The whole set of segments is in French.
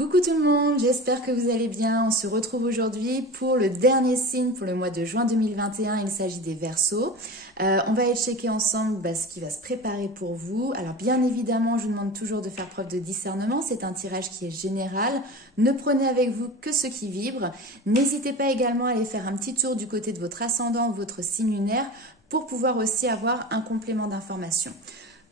Coucou tout le monde, j'espère que vous allez bien. On se retrouve aujourd'hui pour le dernier signe pour le mois de juin 2021. Il s'agit des Verseaux. On va aller checker ensemble ce qui va se préparer pour vous. Alors bien évidemment, je vous demande toujours de faire preuve de discernement. C'est un tirage qui est général. Ne prenez avec vous que ce qui vibre. N'hésitez pas également à aller faire un petit tour du côté de votre ascendant ou votre signe lunaire pour pouvoir aussi avoir un complément d'information.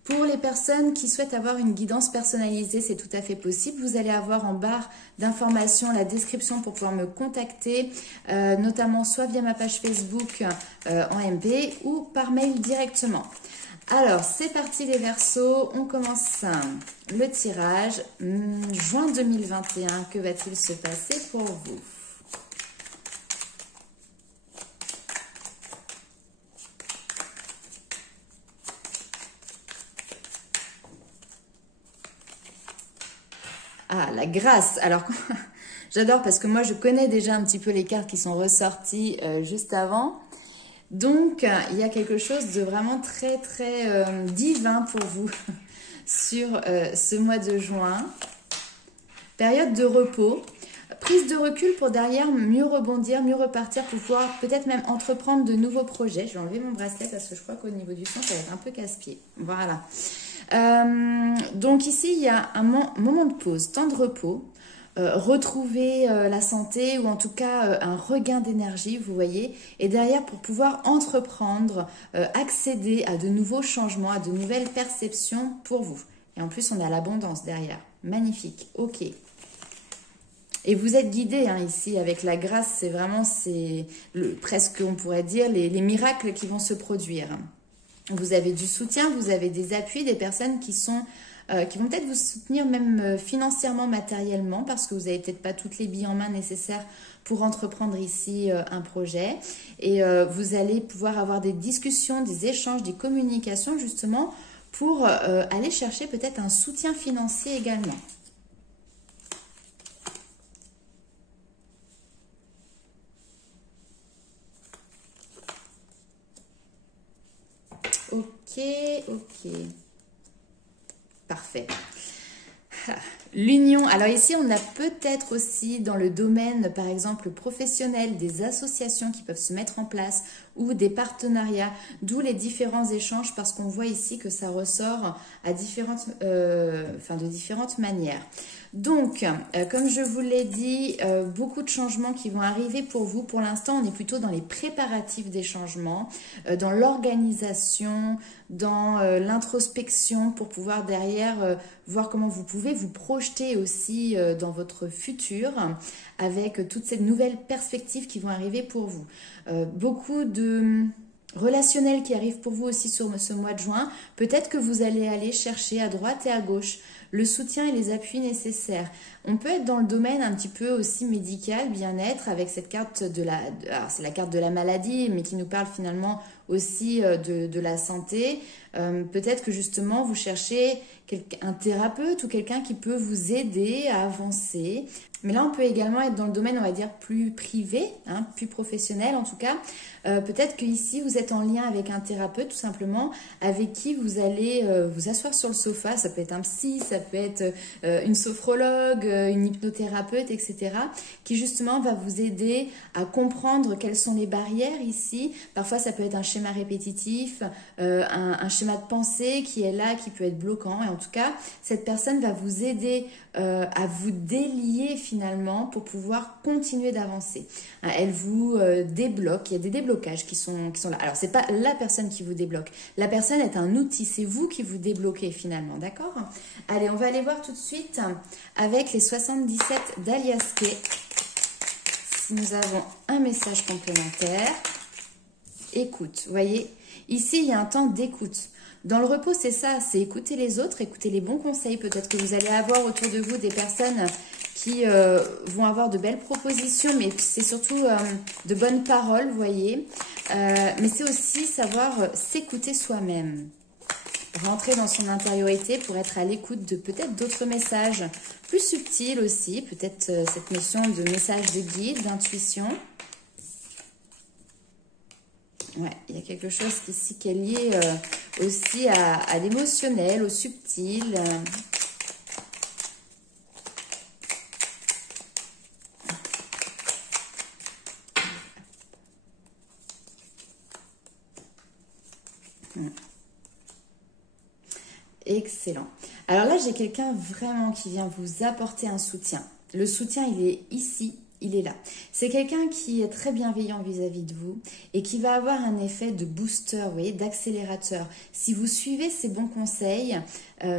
Pour les personnes qui souhaitent avoir une guidance personnalisée, c'est tout à fait possible. Vous allez avoir en barre d'informations la description pour pouvoir me contacter, notamment soit via ma page Facebook en MP ou par mail directement. Alors, c'est parti les Verseaux, on commence le tirage. Juin 2021, que va-t-il se passer pour vous ? Ah, la grâce. Alors, j'adore parce que moi, je connais déjà un petit peu les cartes qui sont ressorties juste avant. Donc, il y a quelque chose de vraiment très, très divin pour vous sur ce mois de juin. Période de repos. Prise de recul pour derrière mieux rebondir, mieux repartir, pour pouvoir peut-être même entreprendre de nouveaux projets. Je vais enlever mon bracelet parce que je crois qu'au niveau du son, ça va être un peu casse-pied. Voilà. Donc ici, il y a un moment de pause, temps de repos, retrouver la santé ou en tout cas un regain d'énergie, vous voyez, et derrière pour pouvoir entreprendre, accéder à de nouveaux changements, à de nouvelles perceptions pour vous. Et en plus, on a l'abondance derrière. Magnifique, ok. Et vous êtes guidé ici avec la grâce, c'est vraiment, presque on pourrait dire, les miracles qui vont se produire. Vous avez du soutien, vous avez des appuis, des personnes qui vont peut-être vous soutenir même financièrement, matériellement, parce que vous n'avez peut-être pas toutes les billes en main nécessaires pour entreprendre ici un projet. Et vous allez pouvoir avoir des discussions, des échanges, des communications justement pour aller chercher peut-être un soutien financier également. Ok. Parfait. L'union. Alors ici, on a peut-être aussi dans le domaine, par exemple, professionnel, des associations qui peuvent se mettre en place ou des partenariats, d'où les différents échanges parce qu'on voit ici que ça ressort à de différentes manières. Donc, comme je vous l'ai dit, beaucoup de changements qui vont arriver pour vous. Pour l'instant, on est plutôt dans les préparatifs des changements, dans l'organisation, dans l'introspection pour pouvoir derrière voir comment vous pouvez vous projeter aussi dans votre futur avec toutes ces nouvelles perspectives qui vont arriver pour vous. Beaucoup de relationnels qui arrivent pour vous aussi sur ce mois de juin. Peut-être que vous allez aller chercher à droite et à gauche le soutien et les appuis nécessaires. On peut être dans le domaine un petit peu aussi médical, bien-être, avec cette carte alors c'est la carte de la maladie, mais qui nous parle finalement aussi de la santé. Peut-être que justement vous cherchez un thérapeute ou quelqu'un qui peut vous aider à avancer. Mais là, on peut également être dans le domaine, on va dire, plus privé, plus professionnel en tout cas. Peut-être qu'ici, vous êtes en lien avec un thérapeute, tout simplement, avec qui vous allez vous asseoir sur le sofa. Ça peut être un psy, ça peut être une sophrologue, une hypnothérapeute, etc. qui justement va vous aider à comprendre quelles sont les barrières ici. Parfois, ça peut être un schéma répétitif, un schéma de pensée qui est là, qui peut être bloquant. Et en tout cas, cette personne va vous aider à vous délier finalement pour pouvoir continuer d'avancer. Elle vous débloque, il y a des déblocages qui sont là. Alors, c'est pas la personne qui vous débloque. La personne est un outil, c'est vous qui vous débloquez finalement, d'accord? Allez, on va aller voir tout de suite avec les 77 d'Alias Kay si nous avons un message complémentaire. Écoute, vous voyez, ici, il y a un temps d'écoute. Dans le repos, c'est ça, c'est écouter les autres, écouter les bons conseils. Peut-être que vous allez avoir autour de vous des personnes qui vont avoir de belles propositions, mais c'est surtout de bonnes paroles, vous voyez. Mais c'est aussi savoir s'écouter soi-même. Rentrer dans son intériorité pour être à l'écoute de peut-être d'autres messages plus subtils aussi. Peut-être cette notion de message de guide, d'intuition. Ouais, il y a quelque chose ici qui est lié aussi à l'émotionnel, au subtil. Excellent. Alors là, j'ai quelqu'un vraiment qui vient vous apporter un soutien. Le soutien, il est ici, il est là. C'est quelqu'un qui est très bienveillant vis-à-vis de vous et qui va avoir un effet de booster, vous voyez, d'accélérateur. Si vous suivez ses bons conseils,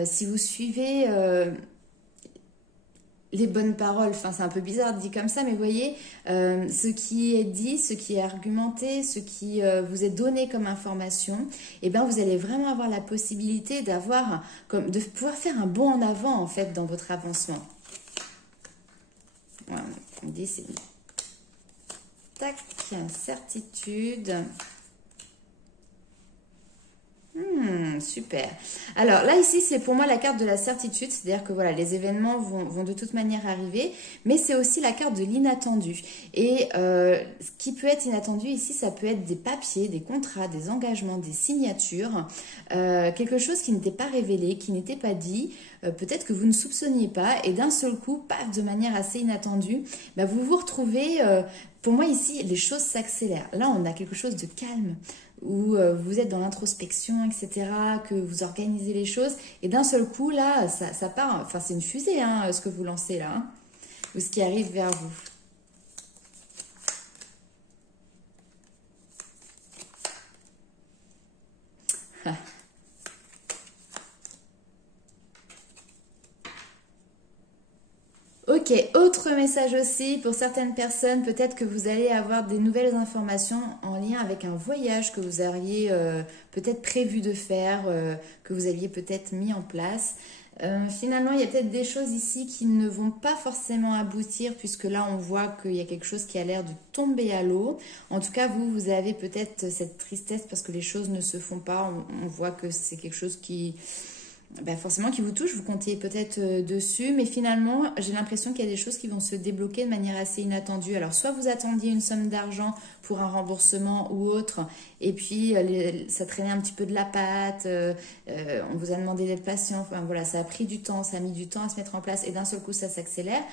si vous suivez les bonnes paroles, enfin c'est un peu bizarre dit comme ça, mais vous voyez, ce qui est dit, ce qui est argumenté, ce qui vous est donné comme information, et bien vous allez vraiment avoir la possibilité d'avoir, comme de pouvoir faire un bond en avant en fait dans votre avancement. Voilà, on dit c'est tac, certitude. Super. Alors là ici c'est pour moi la carte de la certitude, c'est-à-dire que voilà les événements vont de toute manière arriver, mais c'est aussi la carte de l'inattendu. Et ce qui peut être inattendu ici, ça peut être des papiers, des contrats, des engagements, des signatures, quelque chose qui n'était pas révélé, qui n'était pas dit, peut-être que vous ne soupçonniez pas, et d'un seul coup, paf, de manière assez inattendue, bah, vous vous retrouvez, pour moi ici les choses s'accélèrent. Là on a quelque chose de calme, où vous êtes dans l'introspection, etc., que vous organisez les choses, et d'un seul coup, là, ça part, enfin c'est une fusée, hein, ce que vous lancez là, hein, ou ce qui arrive vers vous. Ok, autre message aussi pour certaines personnes, peut-être que vous allez avoir des nouvelles informations en lien avec un voyage que vous auriez peut-être prévu de faire, que vous aviez peut-être mis en place. Finalement, il y a peut-être des choses ici qui ne vont pas forcément aboutir, puisque là, on voit qu'il y a quelque chose qui a l'air de tomber à l'eau. En tout cas, vous avez peut-être cette tristesse parce que les choses ne se font pas. On voit que c'est quelque chose qui... Ben forcément qui vous touche, vous comptiez peut-être dessus, mais finalement j'ai l'impression qu'il y a des choses qui vont se débloquer de manière assez inattendue. Alors soit vous attendiez une somme d'argent pour un remboursement ou autre, et puis ça traînait un petit peu de la patte, on vous a demandé d'être patient, enfin voilà, ça a pris du temps, ça a mis du temps à se mettre en place, et d'un seul coup ça s'accélère.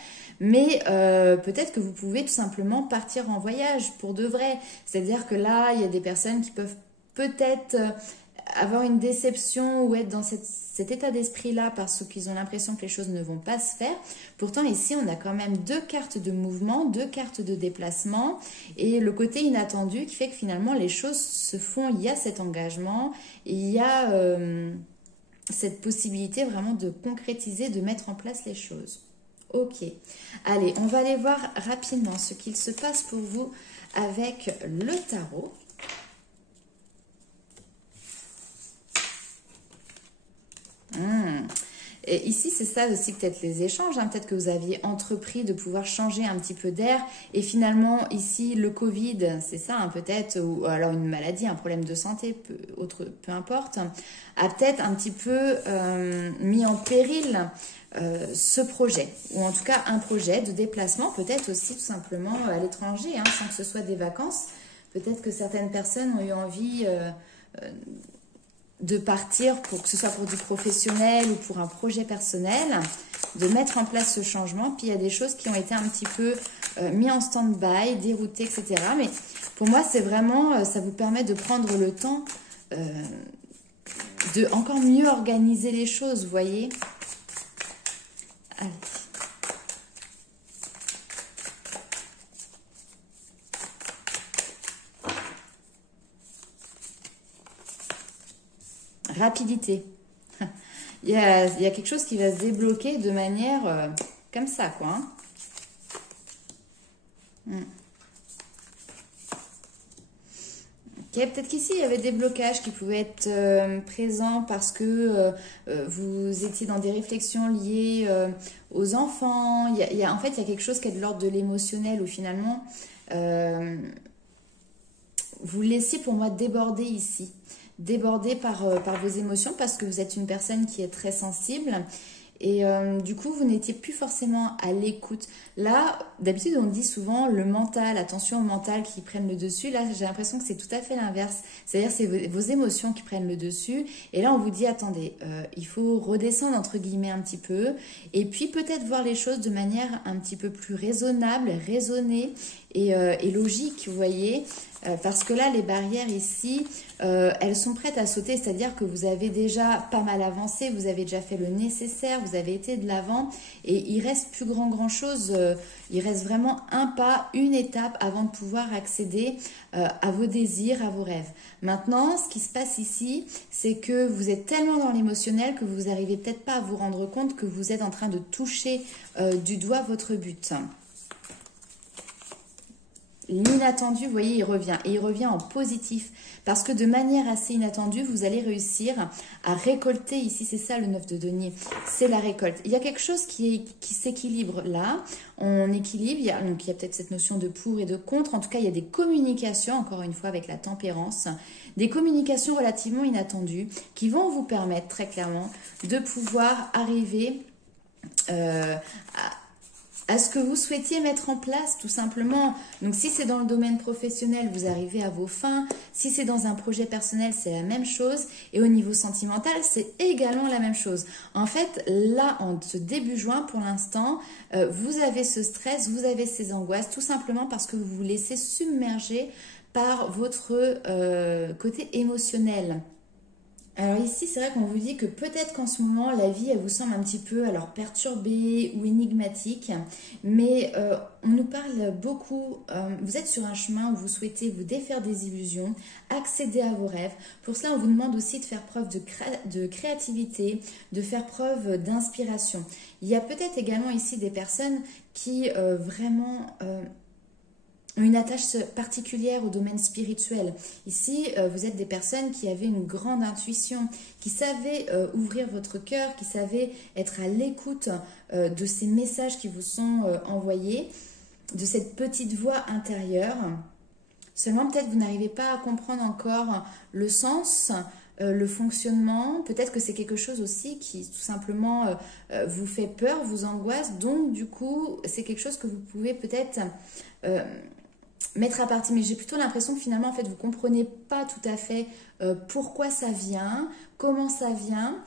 Mais peut-être que vous pouvez tout simplement partir en voyage pour de vrai. C'est-à-dire que là, il y a des personnes qui peuvent peut-être... avoir une déception ou être dans cet état d'esprit-là parce qu'ils ont l'impression que les choses ne vont pas se faire. Pourtant, ici, on a quand même 2 cartes de mouvement, 2 cartes de déplacement et le côté inattendu qui fait que finalement, les choses se font. Il y a cet engagement, il y a cette possibilité vraiment de concrétiser, de mettre en place les choses. Ok. Allez, on va aller voir rapidement ce qu'il se passe pour vous avec le tarot. Et ici, c'est ça aussi peut-être les échanges, hein. Peut-être que vous aviez entrepris de pouvoir changer un petit peu d'air et finalement ici le Covid, c'est ça hein, peut-être, ou alors une maladie, un problème de santé, peu importe, a peut-être un petit peu mis en péril ce projet, ou en tout cas un projet de déplacement, peut-être aussi tout simplement à l'étranger, hein, sans que ce soit des vacances. Peut-être que certaines personnes ont eu envie... de partir, pour que ce soit pour du professionnel ou pour un projet personnel, de mettre en place ce changement. Puis il y a des choses qui ont été un petit peu mis en stand-by, déroutées, etc. Mais pour moi, c'est vraiment, ça vous permet de prendre le temps de encore mieux organiser les choses, vous voyez. Allez. Rapidité. Il y a quelque chose qui va se débloquer de manière comme ça, quoi. Hein. Ok, peut-être qu'ici, il y avait des blocages qui pouvaient être présents parce que vous étiez dans des réflexions liées aux enfants. En fait, il y a quelque chose qui est de l'ordre de l'émotionnel où finalement, vous laissez pour moi déborder ici. Débordé par vos émotions parce que vous êtes une personne qui est très sensible et du coup vous n'étiez plus forcément à l'écoute. Là d'habitude on dit souvent le mental, attention au mental qui prennent le dessus. Là j'ai l'impression que c'est tout à fait l'inverse, c'est-à-dire c'est vos émotions qui prennent le dessus et là on vous dit attendez il faut redescendre entre guillemets un petit peu et puis peut-être voir les choses de manière un petit peu plus raisonnable, raisonnée et logique, vous voyez. parce que là, les barrières ici, elles sont prêtes à sauter, c'est-à-dire que vous avez déjà pas mal avancé, vous avez déjà fait le nécessaire, vous avez été de l'avant et il reste plus grand-chose, il reste vraiment un pas, une étape avant de pouvoir accéder à vos désirs, à vos rêves. Maintenant, ce qui se passe ici, c'est que vous êtes tellement dans l'émotionnel que vous n'arrivez peut-être pas à vous rendre compte que vous êtes en train de toucher du doigt votre but. L'inattendu, vous voyez, il revient. Et il revient en positif. Parce que de manière assez inattendue, vous allez réussir à récolter. Ici, c'est ça le 9 de denier. C'est la récolte. Il y a quelque chose qui s'équilibre là. On équilibre. Donc, il y a peut-être cette notion de pour et de contre. En tout cas, il y a des communications, encore une fois, avec la tempérance. Des communications relativement inattendues qui vont vous permettre, très clairement, de pouvoir arriver à ce que vous souhaitiez mettre en place, tout simplement. Donc, si c'est dans le domaine professionnel, vous arrivez à vos fins. Si c'est dans un projet personnel, c'est la même chose. Et au niveau sentimental, c'est également la même chose. En fait, là, en ce début juin, pour l'instant, vous avez ce stress, vous avez ces angoisses, tout simplement parce que vous vous laissez submerger par votre côté émotionnel. Alors ici, c'est vrai qu'on vous dit que peut-être qu'en ce moment, la vie, elle vous semble un petit peu alors perturbée ou énigmatique, mais on nous parle beaucoup, vous êtes sur un chemin où vous souhaitez vous défaire des illusions, accéder à vos rêves. Pour cela, on vous demande aussi de faire preuve de créativité, de faire preuve d'inspiration. Il y a peut-être également ici des personnes qui vraiment une attache particulière au domaine spirituel. Ici, vous êtes des personnes qui avaient une grande intuition, qui savaient ouvrir votre cœur, qui savaient être à l'écoute de ces messages qui vous sont envoyés, de cette petite voix intérieure. Seulement, peut-être vous n'arrivez pas à comprendre encore le sens, le fonctionnement. Peut-être que c'est quelque chose aussi qui tout simplement vous fait peur, vous angoisse. Donc, du coup, c'est quelque chose que vous pouvez peut-être mettre à partie, mais j'ai plutôt l'impression que finalement, en fait, vous ne comprenez pas tout à fait pourquoi ça vient, comment ça vient,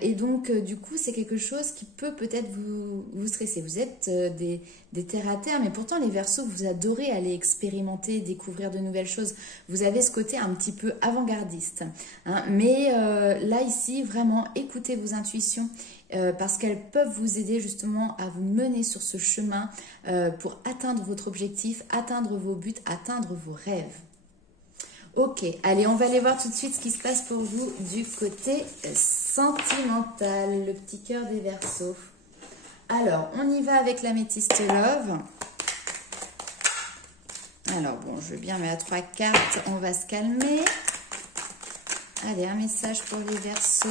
et donc, du coup, c'est quelque chose qui peut peut-être vous stresser. Vous êtes des terre à terre, mais pourtant, les Verseaux, vous adorez aller expérimenter, découvrir de nouvelles choses. Vous avez ce côté un petit peu avant-gardiste, hein. Mais là, ici, vraiment, écoutez vos intuitions, parce qu'elles peuvent vous aider justement à vous mener sur ce chemin pour atteindre votre objectif, atteindre vos buts, atteindre vos rêves. Ok, allez, on va aller voir tout de suite ce qui se passe pour vous du côté sentimental, le petit cœur des Verseaux. Alors, on y va avec l'améthyste Love. Alors, bon, je veux bien mettre 3 cartes, on va se calmer. Allez, un message pour les Verseaux.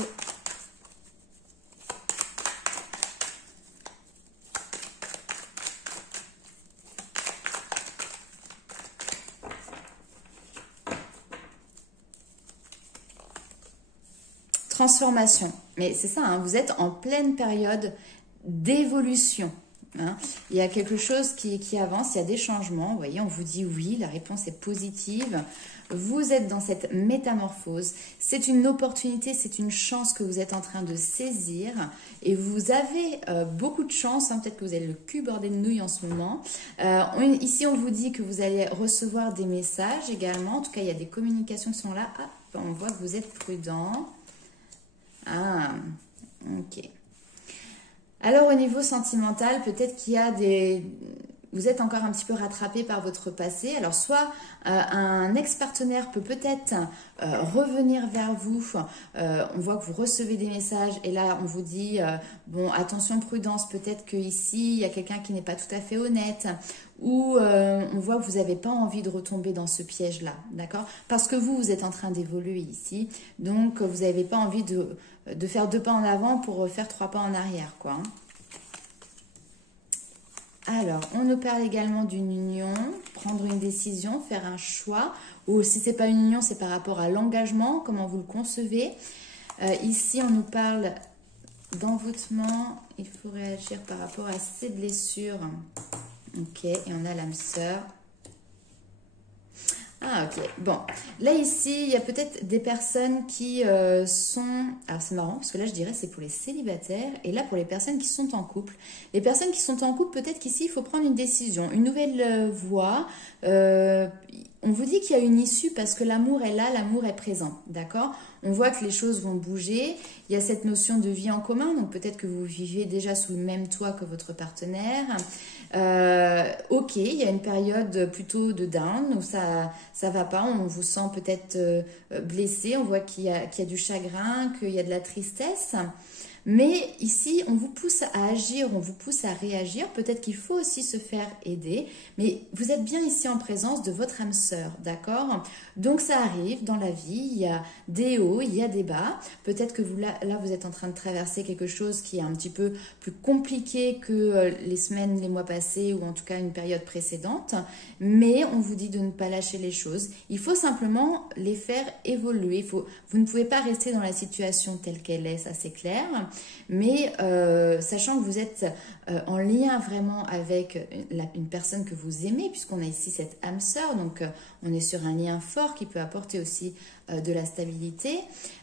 Transformation. Mais c'est ça, hein, vous êtes en pleine période d'évolution. Hein. Il y a quelque chose qui avance, il y a des changements. Vous voyez, on vous dit oui, la réponse est positive. Vous êtes dans cette métamorphose. C'est une opportunité, c'est une chance que vous êtes en train de saisir. Et vous avez beaucoup de chance. Hein. Peut-être que vous avez le cul bordé de nouilles en ce moment. Ici, on vous dit que vous allez recevoir des messages également. En tout cas, il y a des communications qui sont là. Ah, on voit que vous êtes prudent. Ah, ok. Alors, au niveau sentimental, peut-être qu'il y a des... Vous êtes encore un petit peu rattrapé par votre passé. Alors, soit un ex-partenaire peut peut-être revenir vers vous. On voit que vous recevez des messages et là, on vous dit, bon, attention, prudence, peut-être qu'ici, il y a quelqu'un qui n'est pas tout à fait honnête. Ou on voit que vous n'avez pas envie de retomber dans ce piège-là, d'accord? Parce que vous êtes en train d'évoluer ici. Donc, vous n'avez pas envie de faire 2 pas en avant pour faire 3 pas en arrière, quoi. Hein. Alors, on nous parle également d'une union, prendre une décision, faire un choix. Ou si ce n'est pas une union, c'est par rapport à l'engagement, comment vous le concevez. Ici, on nous parle d'envoûtement. Il faut réagir par rapport à ces blessures. Ok, et on a l'âme sœur. Ah, ok. Bon, là, ici, il y a peut-être des personnes qui sont... Alors, c'est marrant, parce que là, je dirais c'est pour les célibataires. Et là, pour les personnes qui sont en couple. Les personnes qui sont en couple, peut-être qu'ici, il faut prendre une décision. Une nouvelle voie. on vous dit qu'il y a une issue parce que l'amour est là, l'amour est présent, d'accord? On voit que les choses vont bouger. Il y a cette notion de vie en commun, donc peut-être que vous vivez déjà sous le même toit que votre partenaire. Ok, il y a une période plutôt de down où ça va pas, on vous sent peut-être blessé, on voit qu'il y a du chagrin, qu'il y a de la tristesse. Mais ici, on vous pousse à agir, on vous pousse à réagir. Peut-être qu'il faut aussi se faire aider. Mais vous êtes bien ici en présence de votre âme sœur, d'accord? Donc ça arrive dans la vie, il y a des hauts, il y a des bas. Peut-être que vous là, vous êtes en train de traverser quelque chose qui est un petit peu plus compliqué que les semaines, les mois passés ou en tout cas une période précédente. Mais on vous dit de ne pas lâcher les choses. Il faut simplement les faire évoluer. Vous ne pouvez pas rester dans la situation telle qu'elle est, ça c'est clair. Mais sachant que vous êtes en lien vraiment avec une personne que vous aimez, puisqu'on a ici cette âme sœur, donc on est sur un lien fort qui peut apporter aussi de la stabilité.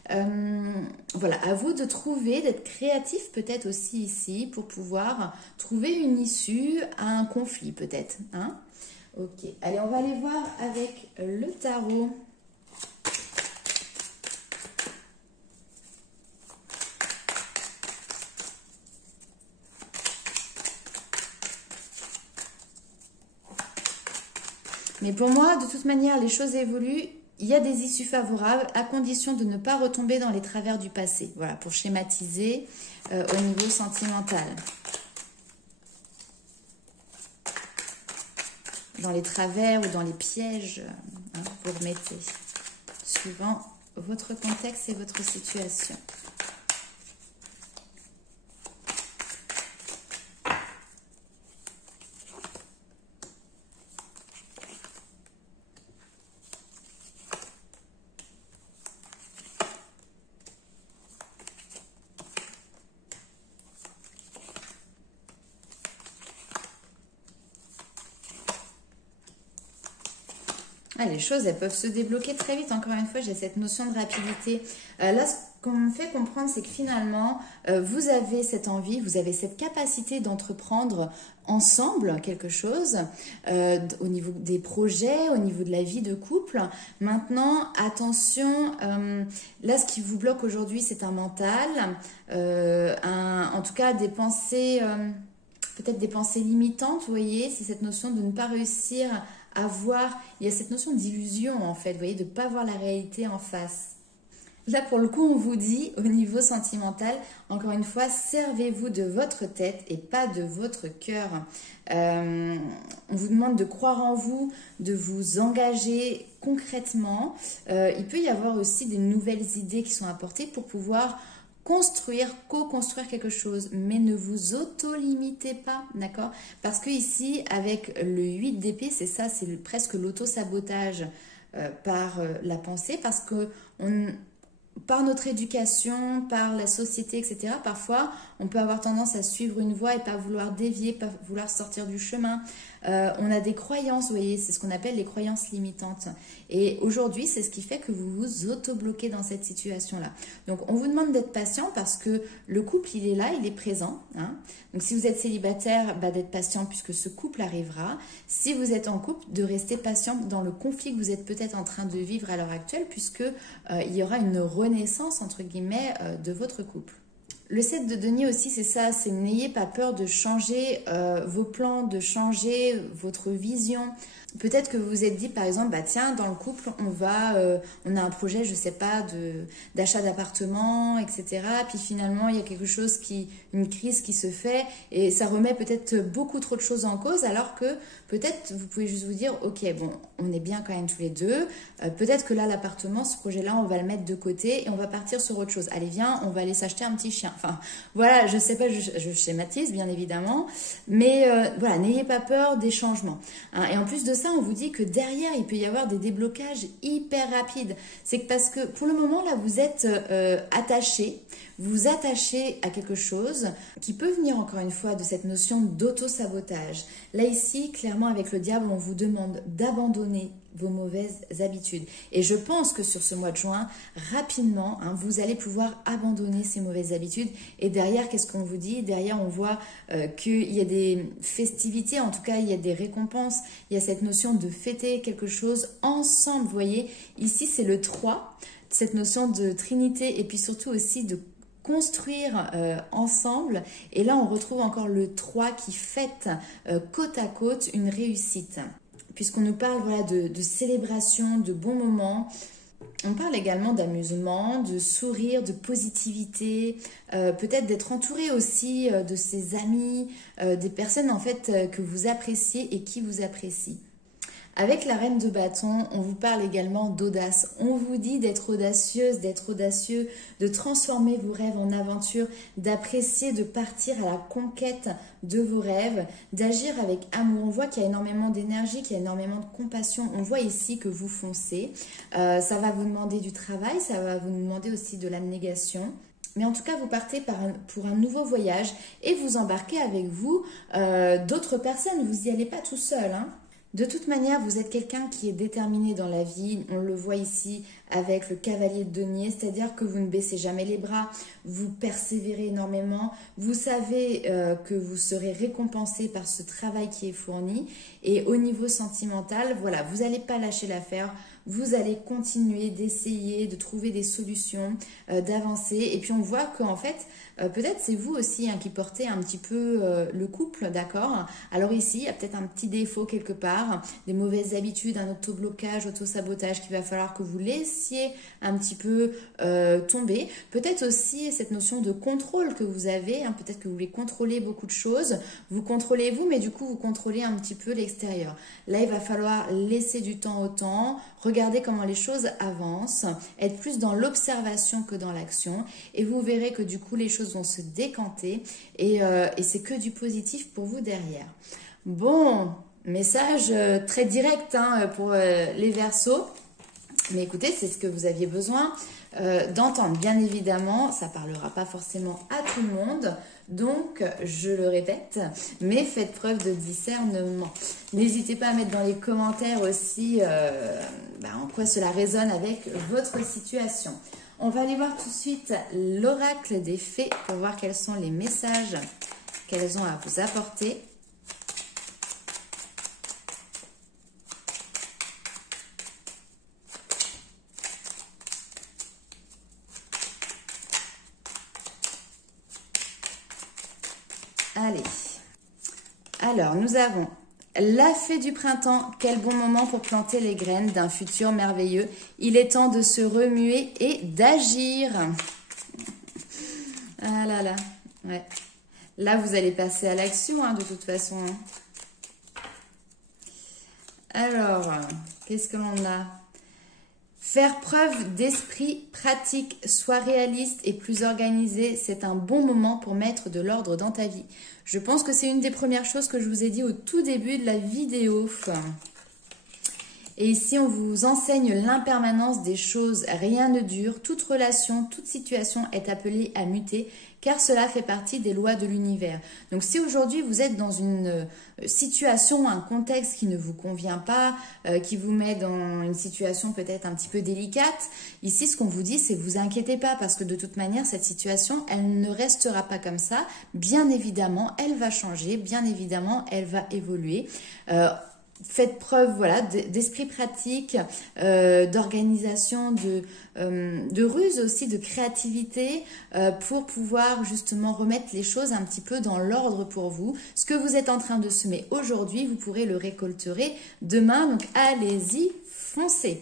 Voilà, à vous de trouver, d'être créatif peut-être aussi ici pour pouvoir trouver une issue à un conflit peut-être. Hein? Ok, allez, on va aller voir avec le tarot. Mais pour moi, de toute manière, les choses évoluent. Il y a des issues favorables à condition de ne pas retomber dans les travers du passé. Voilà, pour schématiser au niveau sentimental. Dans les travers ou dans les pièges, hein, vous remettez, suivant votre contexte et votre situation. Ah, les choses, elles peuvent se débloquer très vite. Encore une fois, j'ai cette notion de rapidité. Là, ce qu'on me fait comprendre, c'est que finalement, vous avez cette envie, vous avez cette capacité d'entreprendre ensemble quelque chose au niveau des projets, au niveau de la vie de couple. Maintenant, attention, là, ce qui vous bloque aujourd'hui, c'est un mental, en tout cas des pensées, peut-être des pensées limitantes, vous voyez, c'est cette notion de ne pas réussir à voir, il y a cette notion d'illusion en fait, vous voyez, de ne pas voir la réalité en face. Là, pour le coup, on vous dit, au niveau sentimental, encore une fois, servez-vous de votre tête et pas de votre cœur. On vous demande de croire en vous, de vous engager concrètement. Il peut y avoir aussi des nouvelles idées qui sont apportées pour pouvoir construire, co-construire quelque chose, mais ne vous auto-limitez pas, d'accord? Parce que ici, avec le 8 d'épée, c'est ça, c'est presque l'auto-sabotage par la pensée, parce que par notre éducation, par la société, etc., parfois, on peut avoir tendance à suivre une voie et pas vouloir dévier, pas vouloir sortir du chemin. On a des croyances, vous voyez, c'est ce qu'on appelle les croyances limitantes. Et aujourd'hui, c'est ce qui fait que vous vous auto-bloquez dans cette situation-là. Donc, on vous demande d'être patient parce que le couple, il est là, il est présent. Hein. Donc, si vous êtes célibataire, d'être patient puisque ce couple arrivera. Si vous êtes en couple, de rester patient dans le conflit que vous êtes peut-être en train de vivre à l'heure actuelle puisque il y aura une renaissance, entre guillemets, de votre couple. Le 7 de denier aussi, c'est ça, c'est n'ayez pas peur de changer vos plans, de changer votre vision. Peut-être que vous vous êtes dit, par exemple, tiens, dans le couple, on a un projet, je sais pas, d'achat d'appartement, etc. Puis finalement, il y a quelque chose une crise qui se fait et ça remet peut-être beaucoup trop de choses en cause, alors que peut-être vous pouvez juste vous dire, ok, bon, on est bien quand même tous les deux. Peut-être que là, l'appartement, ce projet-là, on va le mettre de côté et on va partir sur autre chose. Allez, viens, on va aller s'acheter un petit chien. Enfin, voilà, je sais pas, je schématise, bien évidemment. Mais voilà, n'ayez pas peur des changements. Hein. Et en plus de ça, on vous dit que derrière, il peut y avoir des déblocages hyper rapides. C'est que parce que pour le moment, là, vous êtes attaché. Vous attachez à quelque chose qui peut venir encore une fois de cette notion d'auto-sabotage. Là ici, clairement avec le diable, on vous demande d'abandonner vos mauvaises habitudes. Et je pense que sur ce mois de juin, rapidement, vous allez pouvoir abandonner ces mauvaises habitudes. Et derrière, qu'est-ce qu'on vous dit? Derrière, on voit qu'il y a des festivités, en tout cas, il y a des récompenses. Il y a cette notion de fêter quelque chose ensemble. Vous voyez, ici, c'est le 3, cette notion de trinité et puis surtout aussi de construire ensemble. Et là, on retrouve encore le 3 qui fête côte à côte une réussite. Puisqu'on nous parle voilà, de célébration, de bons moments. On parle également d'amusement, de sourire, de positivité, peut-être d'être entouré aussi de ses amis, des personnes en fait que vous appréciez et qui vous apprécient. Avec la reine de bâton, on vous parle également d'audace. On vous dit d'être audacieuse, d'être audacieux, de transformer vos rêves en aventure, d'apprécier, de partir à la conquête de vos rêves, d'agir avec amour. On voit qu'il y a énormément d'énergie, qu'il y a énormément de compassion. On voit ici que vous foncez. Ça va vous demander du travail, ça va vous demander aussi de l'abnégation. Mais en tout cas, vous partez pour un nouveau voyage et vous embarquez avec vous d'autres personnes. Vous n'y allez pas tout seul, De toute manière, vous êtes quelqu'un qui est déterminé dans la vie. On le voit ici avec le cavalier de denier, c'est-à-dire que vous ne baissez jamais les bras, vous persévérez énormément, vous savez que vous serez récompensé par ce travail qui est fourni. Et au niveau sentimental, voilà, vous n'allez pas lâcher l'affaire, vous allez continuer d'essayer, de trouver des solutions, d'avancer. Et puis on voit qu'en fait, peut-être c'est vous aussi qui portez un petit peu le couple, d'accord? Alors ici, il y a peut-être un petit défaut quelque part, des mauvaises habitudes, un auto-blocage, auto-sabotage qu'il va falloir que vous laissiez un petit peu tomber. Peut-être aussi cette notion de contrôle que vous avez, peut-être que vous voulez contrôler beaucoup de choses, vous contrôlez vous, mais du coup vous contrôlez un petit peu l'extérieur. Là, il va falloir laisser du temps au temps, regarder comment les choses avancent, être plus dans l'observation que dans l'action, et vous verrez que du coup les choses vont se décanter et c'est que du positif pour vous derrière. Bon, message très direct pour les Verseaux, mais écoutez, c'est ce que vous aviez besoin d'entendre. Bien évidemment, ça ne parlera pas forcément à tout le monde, donc je le répète, mais faites preuve de discernement. N'hésitez pas à mettre dans les commentaires aussi en quoi cela résonne avec votre situation. On va aller voir tout de suite l'oracle des fées pour voir quels sont les messages qu'elles ont à vous apporter. Allez, alors nous avons la fée du printemps. Quel bon moment pour planter les graines d'un futur merveilleux. Il est temps de se remuer et d'agir. Ah là là, ouais. Là, vous allez passer à l'action de toute façon. Alors, qu'est-ce que l'on a? Faire preuve d'esprit pratique, sois réaliste et plus organisé, c'est un bon moment pour mettre de l'ordre dans ta vie. Je pense que c'est une des premières choses que je vous ai dit au tout début de la vidéo. Et ici, on vous enseigne l'impermanence des choses. Rien ne dure, toute relation, toute situation est appelée à muter, car cela fait partie des lois de l'univers. Donc si aujourd'hui vous êtes dans une situation, un contexte qui ne vous convient pas, qui vous met dans une situation peut-être un petit peu délicate, ici ce qu'on vous dit c'est vous inquiétez pas parce que de toute manière cette situation elle ne restera pas comme ça. Bien évidemment elle va changer, bien évidemment elle va évoluer. Faites preuve voilà, d'esprit pratique, d'organisation, de ruse aussi, de créativité pour pouvoir justement remettre les choses un petit peu dans l'ordre pour vous. Ce que vous êtes en train de semer aujourd'hui, vous pourrez le récolter demain. Donc allez-y, foncez.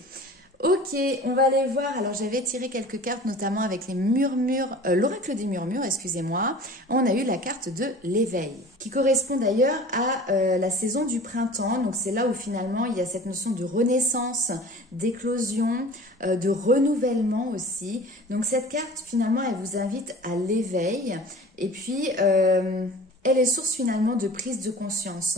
Ok, on va aller voir. Alors, j'avais tiré quelques cartes, notamment avec les murmures, l'oracle des murmures, excusez-moi. On a eu la carte de l'éveil, qui correspond d'ailleurs à la saison du printemps. Donc, c'est là où finalement, il y a cette notion de renaissance, d'éclosion, de renouvellement aussi. Donc, cette carte, finalement, elle vous invite à l'éveil. Et puis, elle est source finalement de prise de conscience.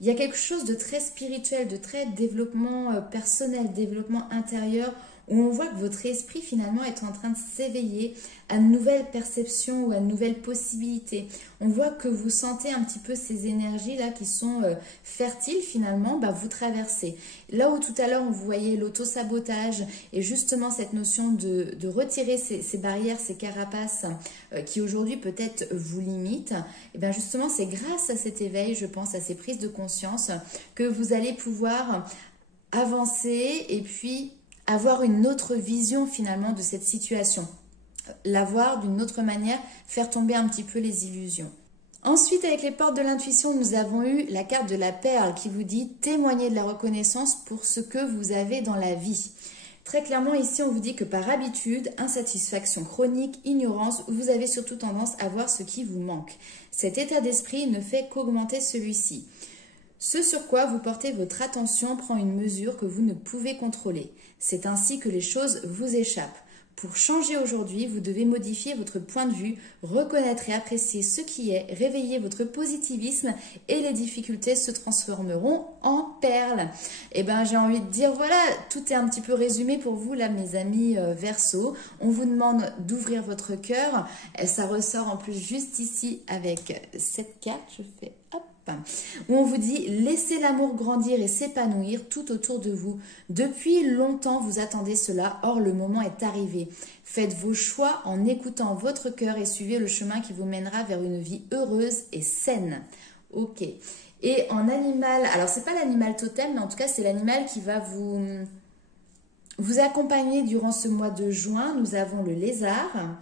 Il y a quelque chose de très spirituel, de très développement personnel, développement intérieur. où on voit que votre esprit finalement est en train de s'éveiller à de nouvelles perceptions ou à de nouvelles possibilités. On voit que vous sentez un petit peu ces énergies-là qui sont fertiles finalement, vous traversez. Là où tout à l'heure on vous voyait l'auto-sabotage et justement cette notion de retirer ces barrières, ces carapaces qui aujourd'hui peut-être vous limitent, et bien justement c'est grâce à cet éveil, je pense, à ces prises de conscience que vous allez pouvoir avancer et puis avoir une autre vision finalement de cette situation. La voir d'une autre manière, faire tomber un petit peu les illusions. Ensuite, avec les portes de l'intuition, nous avons eu la carte de la perle qui vous dit témoigner de la reconnaissance pour ce que vous avez dans la vie. Très clairement, ici, on vous dit que par habitude, insatisfaction chronique, ignorance, vous avez surtout tendance à voir ce qui vous manque. Cet état d'esprit ne fait qu'augmenter celui-ci. Ce sur quoi vous portez votre attention prend une mesure que vous ne pouvez contrôler. C'est ainsi que les choses vous échappent. Pour changer aujourd'hui, vous devez modifier votre point de vue, reconnaître et apprécier ce qui est, réveiller votre positivisme et les difficultés se transformeront en perles. Et ben j'ai envie de dire voilà, tout est un petit peu résumé pour vous là mes amis Verseau. On vous demande d'ouvrir votre cœur. Et ça ressort en plus juste ici avec cette carte. Je fais hop. Où on vous dit « Laissez l'amour grandir et s'épanouir tout autour de vous. Depuis longtemps, vous attendez cela, or le moment est arrivé. Faites vos choix en écoutant votre cœur et suivez le chemin qui vous mènera vers une vie heureuse et saine. » Ok. Et en animal, alors c'est pas l'animal totem, mais en tout cas c'est l'animal qui va vous accompagner durant ce mois de juin. Nous avons le lézard,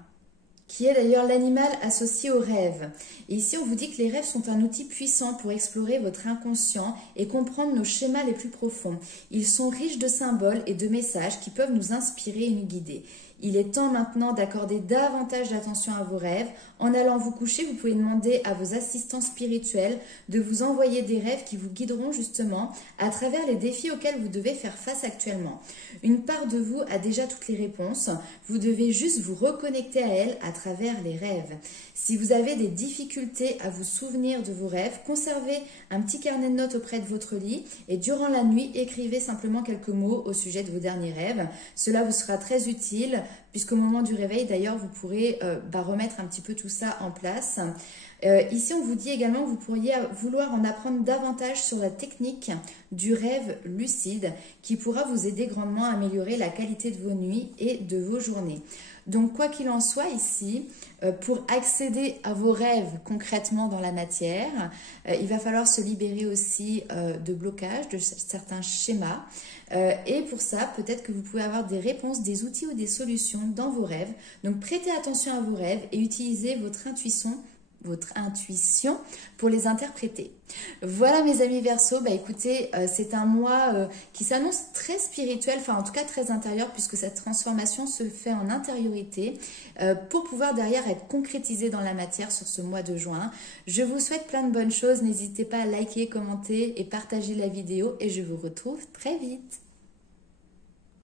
qui est d'ailleurs l'animal associé aux rêves. Et ici, on vous dit que les rêves sont un outil puissant pour explorer votre inconscient et comprendre nos schémas les plus profonds. Ils sont riches de symboles et de messages qui peuvent nous inspirer et nous guider. Il est temps maintenant d'accorder davantage d'attention à vos rêves. En allant vous coucher, vous pouvez demander à vos assistants spirituels de vous envoyer des rêves qui vous guideront justement à travers les défis auxquels vous devez faire face actuellement. Une part de vous a déjà toutes les réponses. Vous devez juste vous reconnecter à elles à travers les rêves. Si vous avez des difficultés à vous souvenir de vos rêves, conservez un petit carnet de notes auprès de votre lit et durant la nuit, écrivez simplement quelques mots au sujet de vos derniers rêves. Cela vous sera très utile puisqu'au moment du réveil, d'ailleurs, vous pourrez remettre un petit peu tout ça en place. Ici, on vous dit également que vous pourriez vouloir en apprendre davantage sur la technique du rêve lucide qui pourra vous aider grandement à améliorer la qualité de vos nuits et de vos journées. Donc, quoi qu'il en soit ici, pour accéder à vos rêves concrètement dans la matière, il va falloir se libérer aussi de blocages, de certains schémas. Et pour ça, peut-être que vous pouvez avoir des réponses, des outils ou des solutions dans vos rêves. Donc, prêtez attention à vos rêves et utilisez votre intuition pour les interpréter. Voilà mes amis Verseau, écoutez, c'est un mois qui s'annonce très spirituel, enfin en tout cas très intérieur puisque cette transformation se fait en intériorité pour pouvoir derrière être concrétisé dans la matière sur ce mois de juin. Je vous souhaite plein de bonnes choses, n'hésitez pas à liker, commenter et partager la vidéo et je vous retrouve très vite.